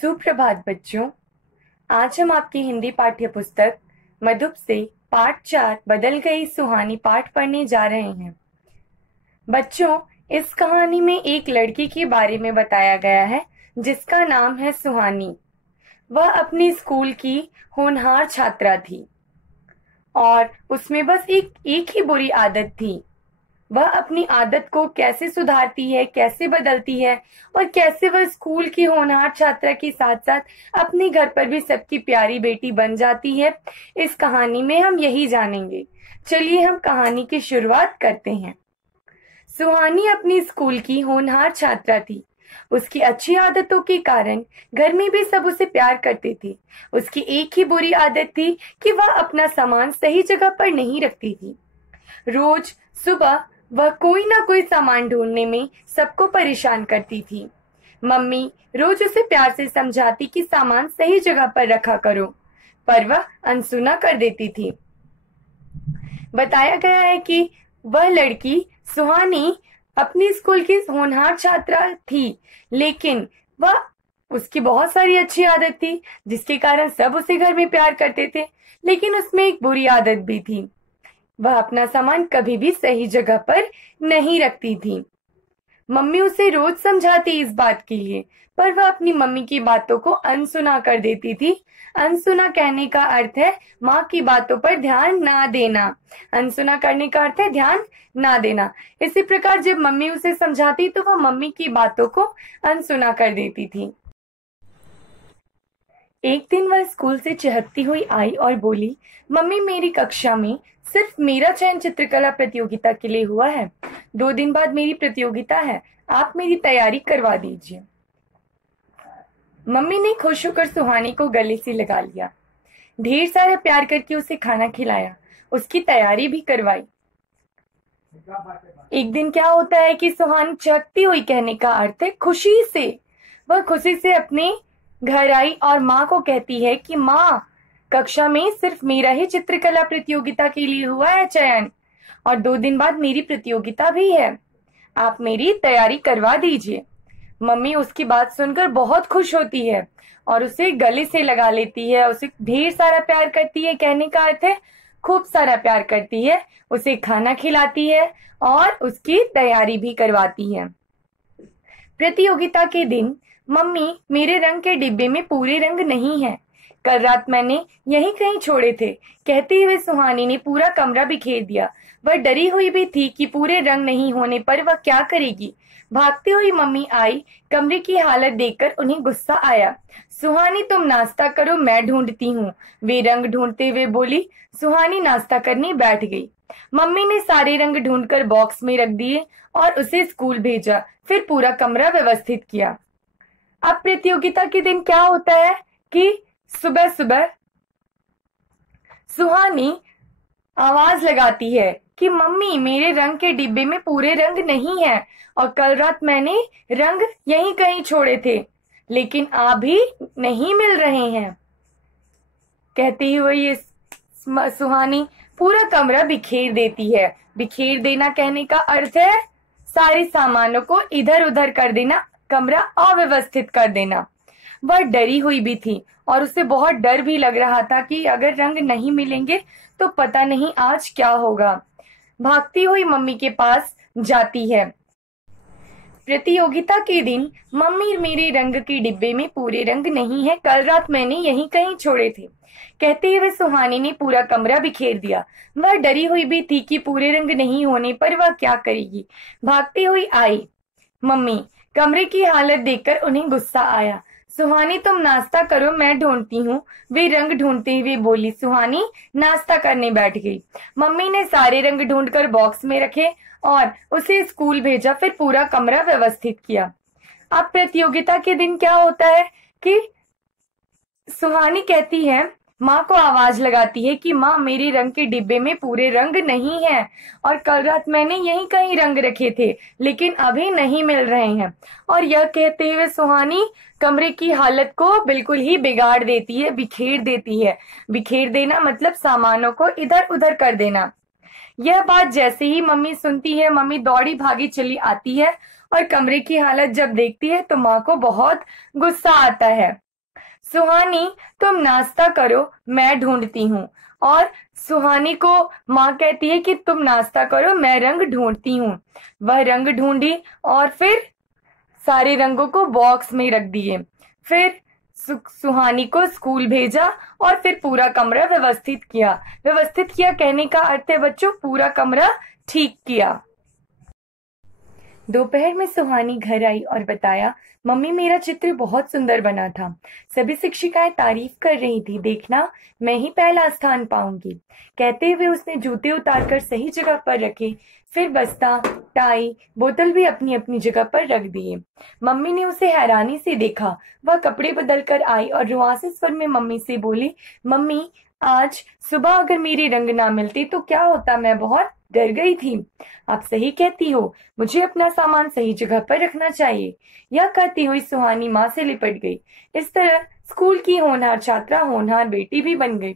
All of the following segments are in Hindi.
सुप्रभात बच्चों। आज हम आपकी हिंदी पाठ्य पुस्तक मधुप से पाठ 4 बदल गई सुहानी पाठ पढ़ने जा रहे हैं। बच्चों, इस कहानी में एक लड़की के बारे में बताया गया है जिसका नाम है सुहानी। वह अपनी स्कूल की होनहार छात्रा थी और उसमें बस एक ही बुरी आदत थी। वह अपनी आदत को कैसे सुधारती है, कैसे बदलती है और कैसे वह स्कूल की होनहार छात्रा के साथ साथ अपने घर पर भी सबकी प्यारी बेटी बन जाती है, इस कहानी में हम यही जानेंगे। चलिए हम कहानी की शुरुआत करते हैं। सुहानी अपनी स्कूल की होनहार छात्रा थी। उसकी अच्छी आदतों के कारण घर में भी सब उसे प्यार करते थे। उसकी एक ही बुरी आदत थी कि वह अपना सामान सही जगह पर नहीं रखती थी। रोज सुबह वह कोई ना कोई सामान ढूंढने में सबको परेशान करती थी। मम्मी रोज उसे प्यार से समझाती कि सामान सही जगह पर रखा करो, पर वह अनसुना कर देती थी। बताया गया है कि वह लड़की सुहानी अपनी स्कूल की होनहार छात्रा थी, लेकिन वह उसकी बहुत सारी अच्छी आदत थी जिसके कारण सब उसे घर में प्यार करते थे। लेकिन उसमें एक बुरी आदत भी थी, वह अपना सामान कभी भी सही जगह पर नहीं रखती थी। मम्मी उसे रोज समझाती इस बात के लिए, पर वह अपनी मम्मी की बातों को अनसुना कर देती थी। अनसुना कहने का अर्थ है माँ की बातों पर ध्यान ना देना। अनसुना करने का अर्थ है ध्यान ना देना। इसी प्रकार जब मम्मी उसे समझाती तो वह मम्मी की बातों को अनसुना कर देती थी। एक दिन वह स्कूल से चहकती हुई आई और बोली, मम्मी मेरी कक्षा में सिर्फ मेरा चयन चित्रकला प्रतियोगिता के लिए हुआ है। 2 दिन बाद मेरी प्रतियोगिता है, आप मेरी तैयारी करवा दीजिए। मम्मी ने खुश होकर सुहानी को गले से लगा लिया, ढेर सारा प्यार करके उसे खाना खिलाया, उसकी तैयारी भी करवाई। एक दिन क्या होता है कि सुहानी चहकती हुई कहने का अर्थ है खुशी से। वह खुशी से अपने घर आई और माँ को कहती है कि माँ, कक्षा में सिर्फ मेरा ही चित्रकला प्रतियोगिता के लिए हुआ है चयन और 2 दिन बाद मेरी प्रतियोगिता भी है, आप मेरी तैयारी करवा दीजिए। मम्मी उसकी बात सुनकर बहुत खुश होती है और उसे गले से लगा लेती है, उसे ढेर सारा प्यार करती है, कहने का अर्थ है खूब सारा प्यार करती है, उसे खाना खिलाती है और उसकी तैयारी भी करवाती है। प्रतियोगिता के दिन, मम्मी मेरे रंग के डिब्बे में पूरे रंग नहीं है, कल रात मैंने यहीं कहीं छोड़े थे, कहते हुए सुहानी ने पूरा कमरा बिखेर दिया। वह डरी हुई भी थी कि पूरे रंग नहीं होने पर वह क्या करेगी। भागती हुई मम्मी आई, कमरे की हालत देखकर उन्हें गुस्सा आया। सुहानी तुम नाश्ता करो, मैं ढूंढती हूँ, वे रंग ढूंढते हुए बोली। सुहानी नाश्ता करने बैठ गई। मम्मी ने सारे रंग ढूंढकर बॉक्स में रख दिए और उसे स्कूल भेजा, फिर पूरा कमरा व्यवस्थित किया। अब प्रतियोगिता के दिन क्या होता है कि सुबह सुबह सुहानी आवाज लगाती है कि मम्मी मेरे रंग के डिब्बे में पूरे रंग नहीं है और कल रात मैंने रंग यहीं कहीं छोड़े थे, लेकिन अभी नहीं मिल रहे हैं। कहती हुए ये सुहानी पूरा कमरा बिखेर देती है। बिखेर देना कहने का अर्थ है सारे सामानों को इधर उधर कर देना, कमरा अव्यवस्थित कर देना। वह डरी हुई भी थी और उसे बहुत डर भी लग रहा था कि अगर रंग नहीं मिलेंगे तो पता नहीं आज क्या होगा। भागती हुई मम्मी के पास जाती है। प्रतियोगिता के दिन, मम्मी मेरे रंग के डिब्बे में पूरे रंग नहीं है, कल रात मैंने यहीं कहीं छोड़े थे, कहते हुए सुहानी ने पूरा कमरा बिखेर दिया। वह डरी हुई भी थी कि पूरे रंग नहीं होने पर वह क्या करेगी। भागती हुई आई। मम्मी कमरे की हालत देखकर उन्हें गुस्सा आया। सुहानी तुम नाश्ता करो, मैं ढूंढती हूँ, वे रंग ढूंढते हुए बोली। सुहानी नाश्ता करने बैठ गई। मम्मी ने सारे रंग ढूंढकर बॉक्स में रखे और उसे स्कूल भेजा, फिर पूरा कमरा व्यवस्थित किया। अब प्रतियोगिता के दिन क्या होता है कि सुहानी कहती है, माँ को आवाज लगाती है कि माँ मेरे रंग के डिब्बे में पूरे रंग नहीं है और कल रात मैंने यहीं कहीं रंग रखे थे, लेकिन अभी नहीं मिल रहे हैं। और यह कहते हुए सुहानी कमरे की हालत को बिल्कुल ही बिगाड़ देती है, बिखेर देती है। बिखेर देना मतलब सामानों को इधर उधर कर देना। यह बात जैसे ही मम्मी सुनती है, मम्मी दौड़ी भागी चली आती है और कमरे की हालत जब देखती है तो माँ को बहुत गुस्सा आता है। सुहानी तुम नाश्ता करो, मैं ढूंढती हूँ। और सुहानी को माँ कहती है कि तुम नाश्ता करो, मैं रंग ढूंढती हूँ। वह रंग ढूंढी और फिर सारे रंगों को बॉक्स में रख दिए। फिर सुहानी को स्कूल भेजा और फिर पूरा कमरा व्यवस्थित किया। व्यवस्थित किया कहने का अर्थ है बच्चों पूरा कमरा ठीक किया। दोपहर में सुहानी घर आई और बताया, मम्मी मेरा चित्र बहुत सुंदर बना था। सभी शिक्षिकाएं तारीफ कर रही थी। देखना, मैं ही पहला स्थान पाऊंगी। कहते हुए उसने जूते उतारकर सही जगह पर रखे। फिर बस्ता, टाई, बोतल भी अपनी अपनी जगह पर रख दिए। मम्मी ने उसे हैरानी से देखा। वह कपड़े बदल कर आई और रुआंसे स्वर में मम्मी से बोली, मम्मी आज सुबह अगर मेरे रंग ना मिलते तो क्या होता, मैं बहुत डर गई थी। आप सही कहती हो, मुझे अपना सामान सही जगह पर रखना चाहिए। यह कहती हुई सुहानी माँ से लिपट गई। इस तरह स्कूल की होनहार छात्रा होनहार बेटी भी बन गई।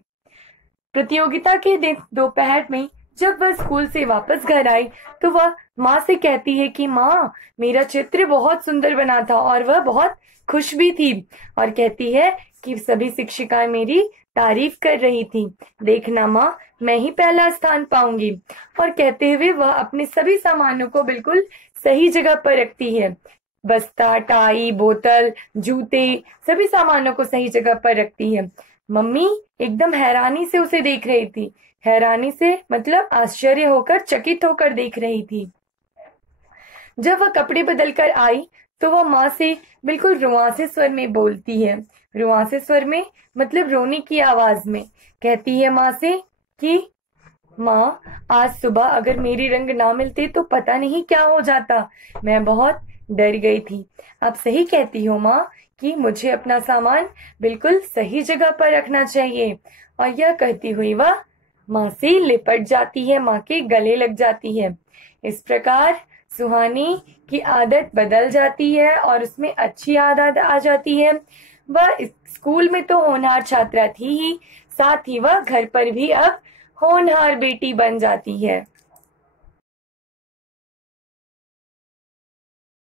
प्रतियोगिता के दिन दोपहर में जब वह स्कूल से वापस घर आई तो वह माँ से कहती है कि माँ, मेरा चित्र बहुत सुंदर बना था। और वह बहुत खुश भी थी और कहती है कि सभी शिक्षिकाएं मेरी तारीफ कर रही थी। देखना माँ, मैं ही पहला स्थान पाऊंगी। और कहते हुए वह अपने सभी सामानों को बिल्कुल सही जगह पर रखती है। बस्ता, टाई, बोतल, जूते, सभी सामानों को सही जगह पर रखती है। मम्मी एकदम हैरानी से उसे देख रही थी। हैरानी से मतलब आश्चर्य होकर, चकित होकर देख रही थी। जब वह कपड़े बदल कर आई तो वह माँ से बिल्कुल रुआंसे स्वर में बोलती है। रुआंसे स्वर में मतलब रोने की आवाज में कहती है माँ से कि माँ, आज सुबह अगर मेरे रंग ना मिलते तो पता नहीं क्या हो जाता। मैं बहुत डर गई थी। आप सही कहती हो माँ कि मुझे अपना सामान बिल्कुल सही जगह पर रखना चाहिए। और यह कहती हुई वह माँ से लिपट जाती है, माँ के गले लग जाती है। इस प्रकार सुहानी की आदत बदल जाती है और उसमें अच्छी आदत आ जाती है। वह स्कूल में तो होनहार छात्रा थी ही, साथ ही वह घर पर भी अब होनहार बेटी बन जाती है।